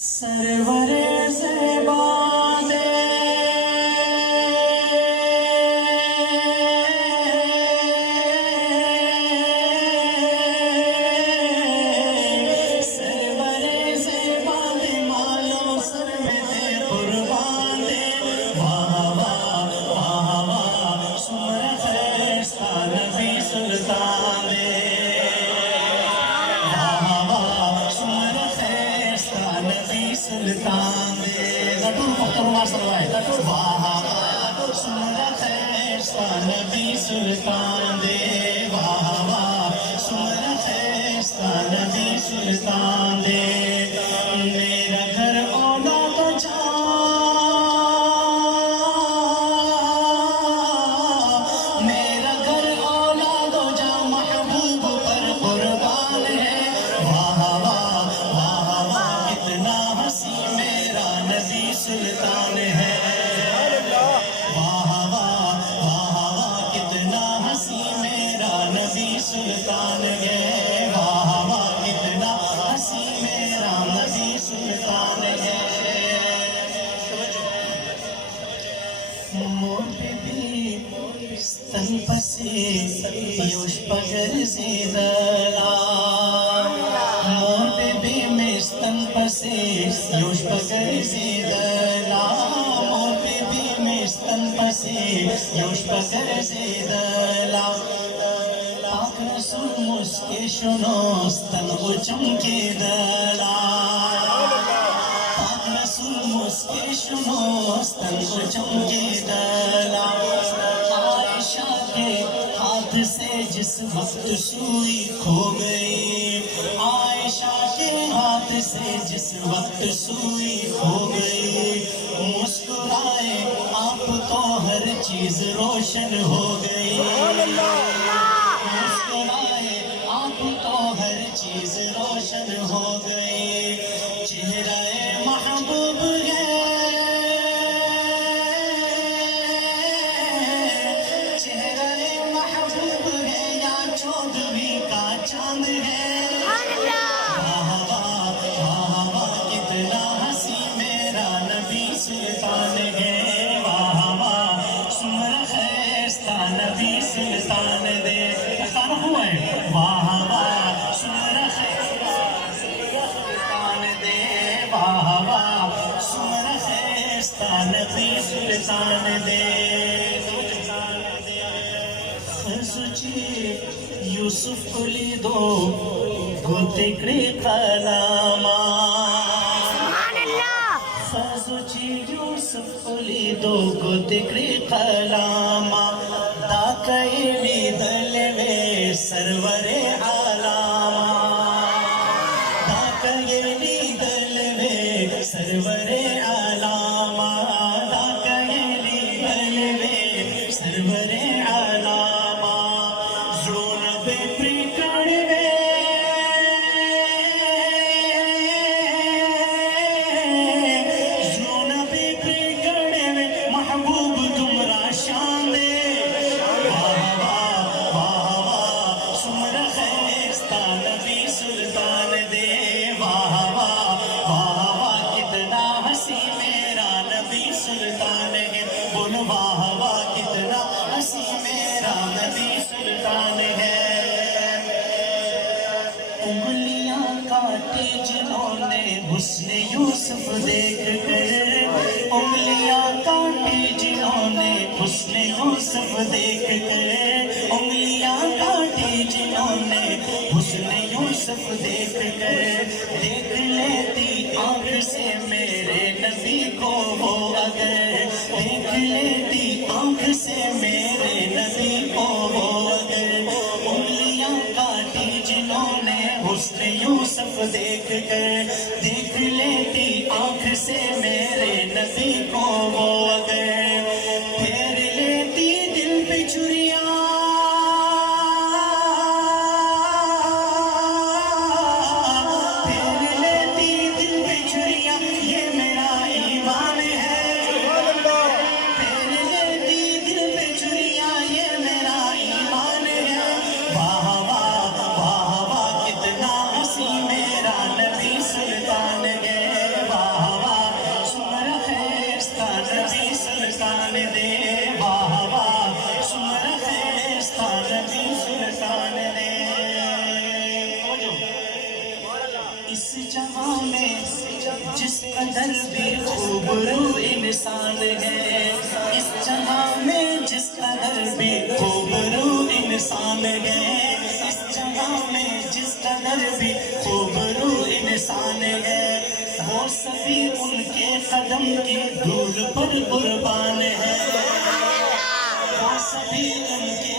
سرور زیبان سرور زیبان مالو سر میں دے قربان دے واہ واہ واہ واہ سمر خیستہ نبی سلطان دے سلطان دے لٹور مخترمہ سروائے لٹور واہ سمر خیستہ نبی سلطان دے واہ واہ سمر خیستہ نبی سلطان دے میرا گھر اولاد جا میرا گھر اولاد جا محبوب پر قربان ہے واہ واہ واہ واہ کتنا سلطان ہے واہ واہ واہ واہ کتنا ہنسی میرا نبی سلطان ہے واہ واہ کتنا ہنسی میرا نبی سلطان ہے موٹے بھی ستن پسے یوش پگر زیدلا موٹے بھی میں ستن پسے یوش پگر زیدلا موٹے بھی میں ستن پسے یوش پگر زیدلا پاک رسول مسکے شنو ستن کو چمکے دلا پاک رسول مسکے شنو ستن کو چمکے دلا عائشہ کے ہاتھ سے جس وقت سوئی کھو گئی عائشہ کے ہاتھ سے جس وقت سوئی کھو گئی مسکرائے آپ تو ہر چیز روشن ہو گئی مسکرائے آپ تو ہر چیز روشن ہو گئی چہرہ محبوب ہے چہرہ محبوب ہے یا چودھویں کا چاند ہے واہ واہ واہ واہ کتنا ہنسی میرا نبی سلطان ہے واہ واہ سمر خیستہ نبی سلطان دے کہاں ہوا ہے واہ واہ سمر خیستہ سلطان دے واہ واہ سمر خیستہ نبی سلطان دے خزچی یوسف کلی دو گوتکڑی قلاما خزچی یوسف کلی دو گوتکڑی قلاما دا کئیلی دلوے سرور عالاما دا کئیلی دلوے سرور عالاما دا کئیلی دلوے سرور عالاما زون بے پریکڑوے زون بے پریکڑوے محبوب تمرا شان دے واہ واہ واہ واہ سمر خیستہ نبی سلطان دے واہ واہ واہ واہ کتنا ہنسی میرا نبی سلطان ہے بول واہ واہ کتنا ہنسی میرا نبی سلطان ہے انگلیاں کاٹی جنہوں نے حسن یوسف دیکھ کر انگلیاں کاٹی جنہوں نے حسن یوسف دیکھ کر انگلیاں کاٹی جنہوں نے حسن یوسف دیکھ کر دیکھ لیتی آنکھ سے میرے نبی کو وہ اگر دیکھ لیتی آنکھ سے میرے نبی کو وہ اگر انگلیاں کاٹی جنہوں نے حسن یوسف دیکھ کر دیکھ لیتی آنکھ سے میرے نبی کو وہ اگر پھیر لیتی دل پہ چھریاں پھیر لیتی دل پہ چھریاں یہ میرا ایمان ہے پھیر لیتی دل پہ چھریاں یہ میرا ایمان ہے واہ واہ واہ واہ کتنا ہنسی میرا نبی قدر بھی خوبرو انسان ہے، اس جہاں میں جس قدر بھی خوبرو انسان ہے، اس جہاں میں جس قدر بھی خوبرو انسان ہے، وہ سبھی ان کے قدم کی دھول پر قربان ہے، وہ سبھی ان کے